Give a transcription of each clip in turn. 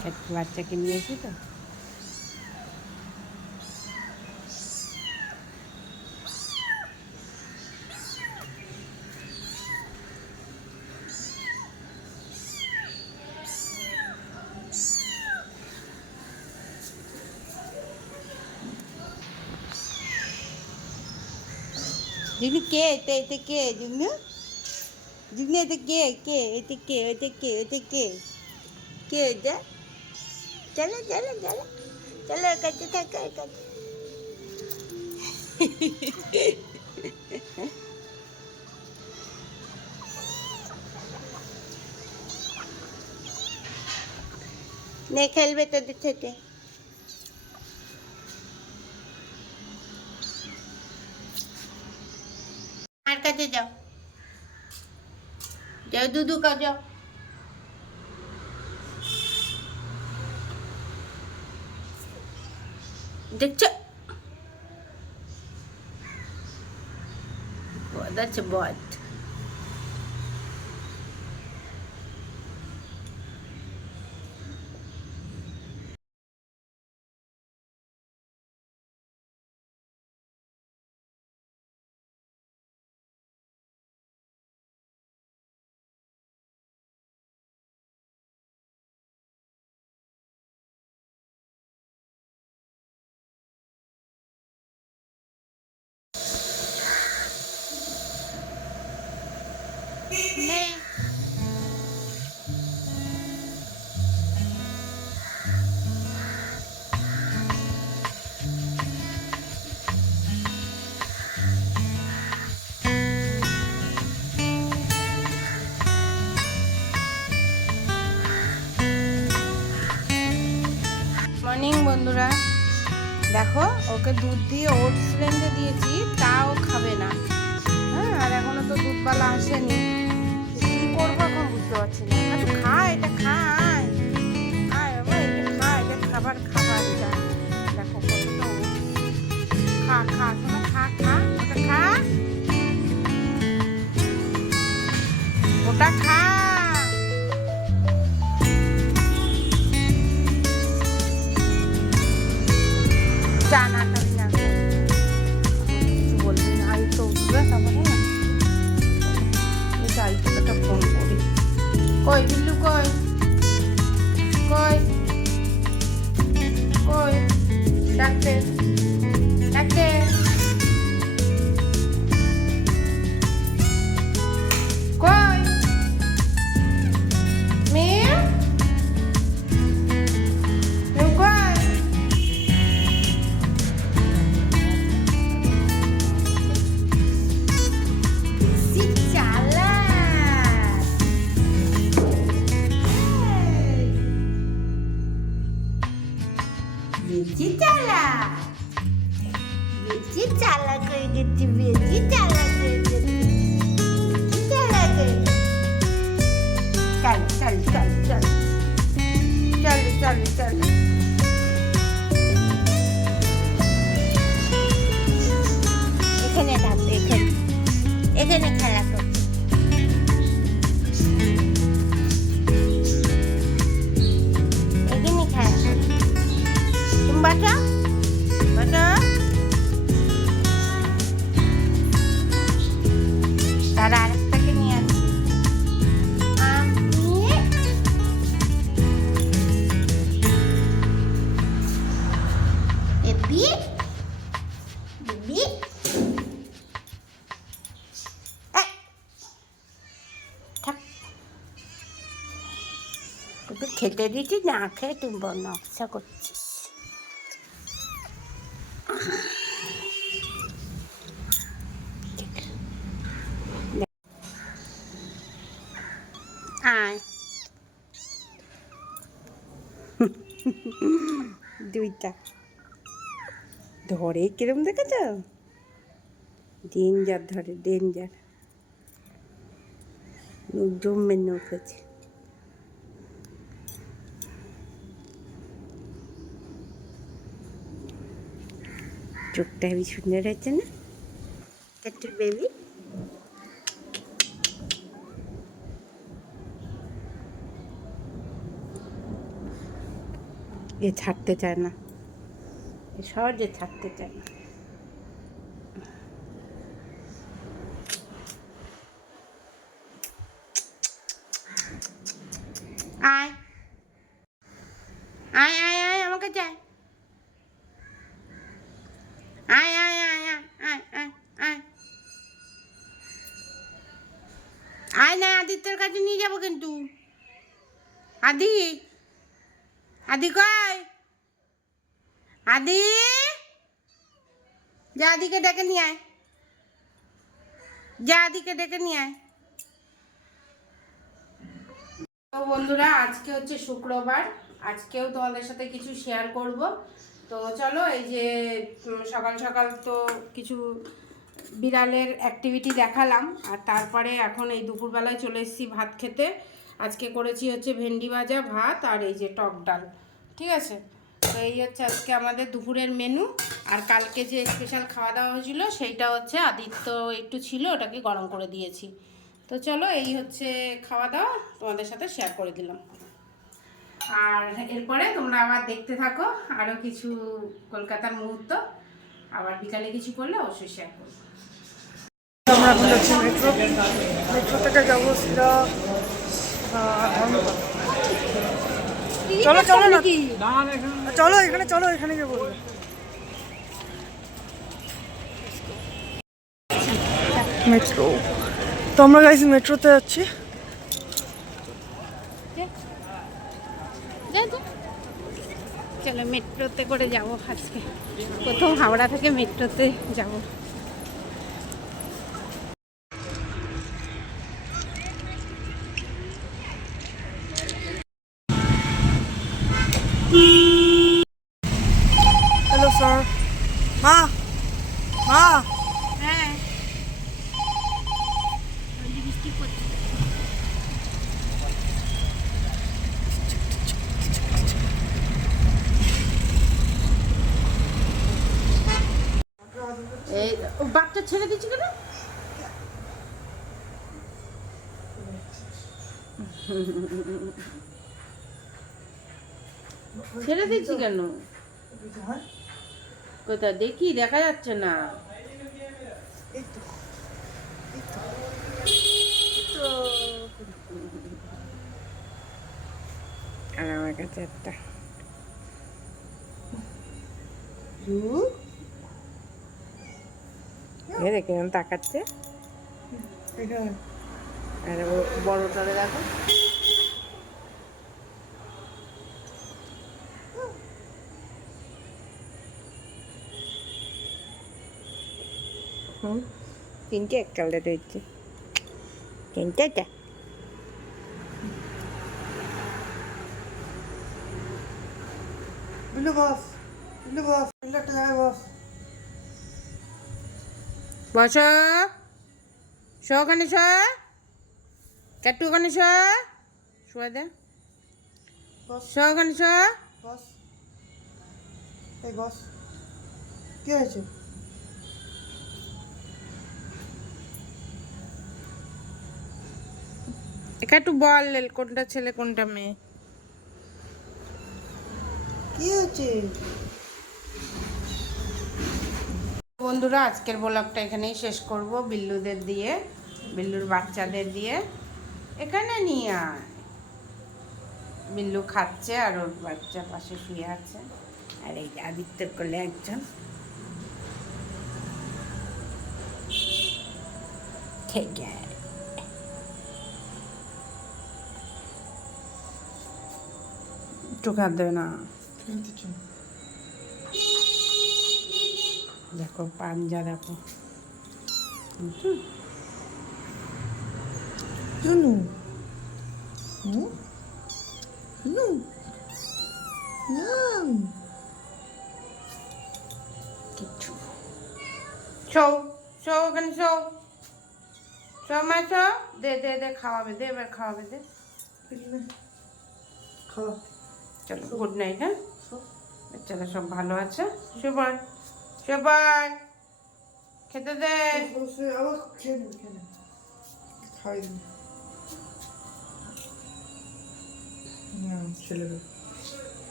একটা বাচ্চাকে নিয়ে এসি তো দিদি কে এটা এটা কে জুগনু জুগনু এটা কে কে এটা কে এটা কে এটা কে কে এটা চলো চলো চলো চলো এর কাছে থাকো এর কাছে নে খেলবে তোদের সাথে আর কাছে যাও যাও দুদু কা যাও দেখছ বদ আছে বদ মর্নিং বন্ধুরা। দেখো, ওকে দুধ দিয়ে ওটস রেঁধে দিয়েছি, তাও খাবে না। হ্যাঁ আর এখনও তো দুধওয়ালা আসেনি। কি করব এখন বুঝতে পারছি না একটু খা এটা খা আয় আয় বাবা এটা খা এটা খাবার খাবার এটা দেখো শোনো খা খা বেশি চালাক বেশি চালাক হয়ে গেছি বেশি চালাক হয়ে গেছি চালাক হয়ে। চল চল চল চল চল চল চল এখানে থাকবে এখানে এখানে খেলা তোকে খেতে দিচ্ছি না খেয়ে বড় নকশা করছিস। আয়। দুইটা। ধরে কিরম দেখেছ? ডেঞ্জার ধরে ডেঞ্জার জমে নৌকেছে চোখটা হেবি সুন্দর হয়েছে না? একটু বেবি এ ছাড়তে চায় না। এ সহজে ছাড়তে চায় না। আদি আদি কয় আদি? যা আদিকে ডেকে নিয়ে আয়। যা আদিকে ডেকে নিয়ে আয়। তো বন্ধুরা, আজকে হচ্ছে শুক্রবার। আজকেও তোমাদের সাথে কিছু শেয়ার করব। তো চলো, এই যে সকাল সকাল তো কিছু বিড়ালের অ্যাক্টিভিটি দেখালাম। আর তারপরে এখন এই দুপুরবেলায় চলে এসেছি ভাত খেতে। আজকে করেছি হচ্ছে ভেন্ডি ভাজা, ভাত আর এই যে টক ডাল। ঠিক আছে? তো এই হচ্ছে আজকে আমাদের দুপুরের মেনু আর কালকে যে স্পেশাল খাওয়া দাওয়া হয়েছিল, সেইটা হচ্ছে আদিত্য একটু ছিল, ওটাকে গরম করে দিয়েছি। তো চলো, এই হচ্ছে খাওয়া দাওয়া, তোমাদের সাথে শেয়ার করে দিলাম। আর এরপরে তোমরা আবার দেখতে থাকো আরও কিছু কলকাতার মুহূর্ত। আবার বিকালে কিছু করলে অবশ্যই শেয়ার করব। আমরা এখন মেট্রো মেট্রো থেকে যাব চলো চলো না। চলো এখানে চলো এখানে গিয়ে বলব মেট্রো। তো আমরা গাইছি মেট্রোতে যাচ্ছি। চলো মেট্রোতে করে যাব আজকে। প্রথম হাওড়া থেকে মেট্রোতে যাব হ্যালো স্যার মা মা হ্যাঁ এই ও বাচ্চা ছেড়ে দিচ্ছি কেন ছেড়ে দিচ্ছি কেন? কোথায়? দেখি, দেখা যাচ্ছে না। আর আমার কাছে একটা। দেখে তাকাচ্ছে। আর বড়টারে দেখো। తింటే ఎక్కలేదు వచ్చి తింటే బిల్లు బాస్ బిల్లు బాస్ బిల్లట్ బాస్ బోషో షో కానీ షో కట్టు కానీ షో షోదే షో కానీ షో బాస్ ఏ బాస్ কে হয়েছে একা একটু বল কোনটা ছেলে কোনটা মেয়ে? কি হয়েছে বন্ধুরা আজকের ব্লগটা এখানেই শেষ করব বিল্লুদের দিয়ে বিল্লুর বাচ্চাদের দিয়ে। এখানে নিয়ে আয়। বিল্লু খাচ্ছে আর ওর বাচ্চা পাশে শুয়ে আছে। আর এই যে আদিত্যর কোলে একজন। ঠিক আছে একটু খাদ্য না। দেখো পাঞ্জা দেখো। কিচ্ছু। ওখানে দে দে দে খাওয়াবে দে এবার খাওয়াবে দে। খাওয়া। চলো। গুড নাইট হ্যাঁ? বাচ্চারা সব ভালো আছে। সবাই সবাই খেতে দে।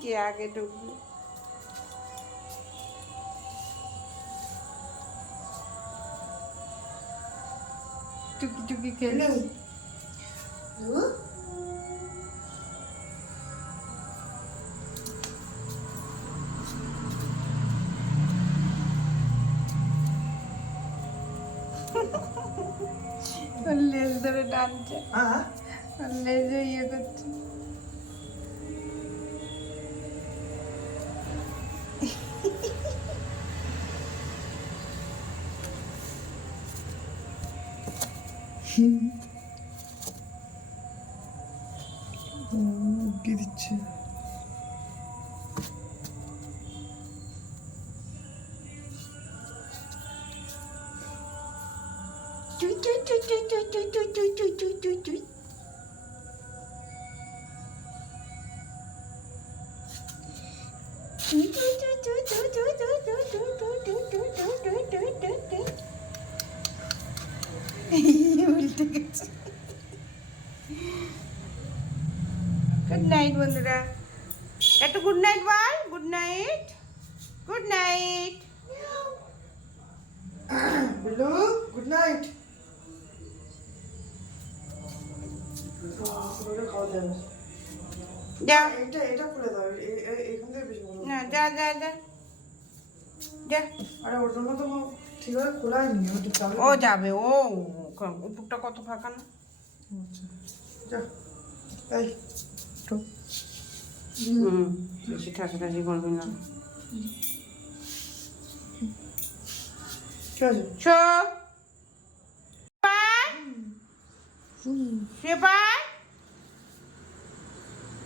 কে আগে ঢুকবে? चुकी चुकी खेल हाँ। डांस हाँ। ले जाइए Gidince. Hehehe কেটে গুড নাইট বন্ধুরা। একটা গুড নাইট বল। Good night good night hello good night যা। এটা এটা খুলে দাও। না যা যা যা। যা। আরে ওটার মতো ঠিকভাবে খোলাই নি ও যাবে ও উপরটা কত ফাঁকা না? আচ্ছা যা এই হুম বেশি ঠাসাঠাসি করবি না।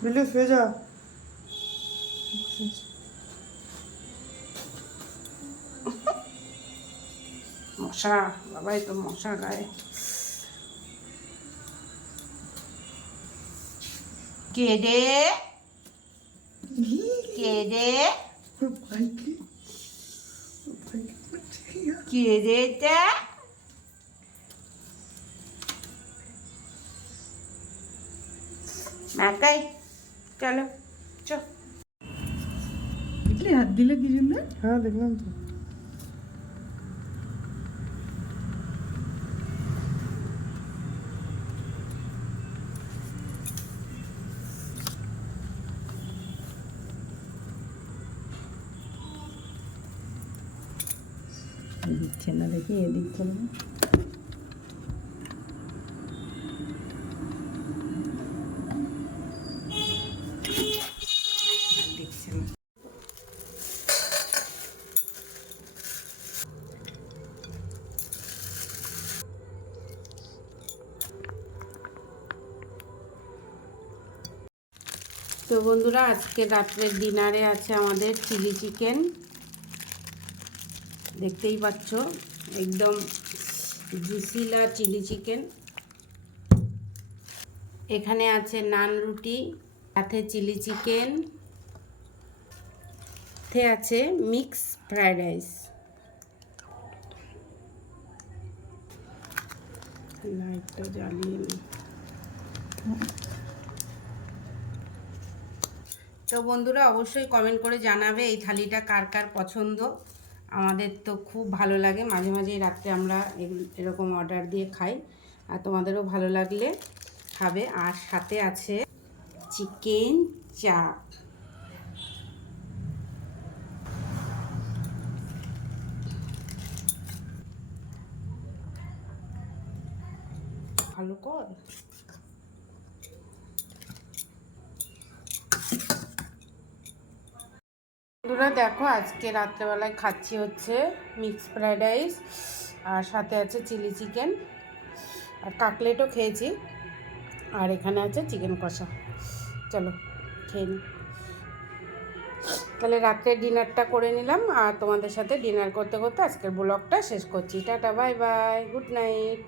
বিলু শুয়ে মশা বাবাই তো মশা গায়ে। কেডে? কেডে? কেডেটা? মাথায়। চলো চো। হাত দিলে কি জন্য? হ্যাঁ দেখলাম তো। দিচ্ছে, না দেখি করব দেখছি না তো বন্ধুরা, আজকে রাত্রের ডিনারে আছে আমাদের চিলি চিকেন দেখতেই পাচ্ছ, একদম জুসিলা চিলি চিকেন। এখানে আছে নান রুটি, সাথে চিলি চিকেন, সাথে আছে মিক্স ফ্রাইড রাইস। লাইটটা জ্বালিয়ে তো বন্ধুরা, অবশ্যই কমেন্ট করে জানাবে এই থালিটা কার কার পছন্দ। আমাদের তো খুব ভালো লাগে। মাঝে মাঝে রাত্রে আমরা এরকম অর্ডার দিয়ে খাই। আর তোমাদেরও ভালো লাগলে খাবে। আর সাথে আছে চিকেন চাপ। ভালো কর। বন্ধুরা দেখো, আজকে রাত্রেবেলায় খাচ্ছি হচ্ছে মিক্স ফ্রায়েড রাইস আর সাথে আছে চিলি চিকেন আর কাকলেটও খেয়েছি। আর এখানে আছে চিকেন কষা। চলো, খেয়ে নিই তাহলে রাত্রে ডিনারটা করে নিলাম আর তোমাদের সাথে ডিনার করতে করতে আজকের ব্লগটা শেষ করছি। Tata bye bye good night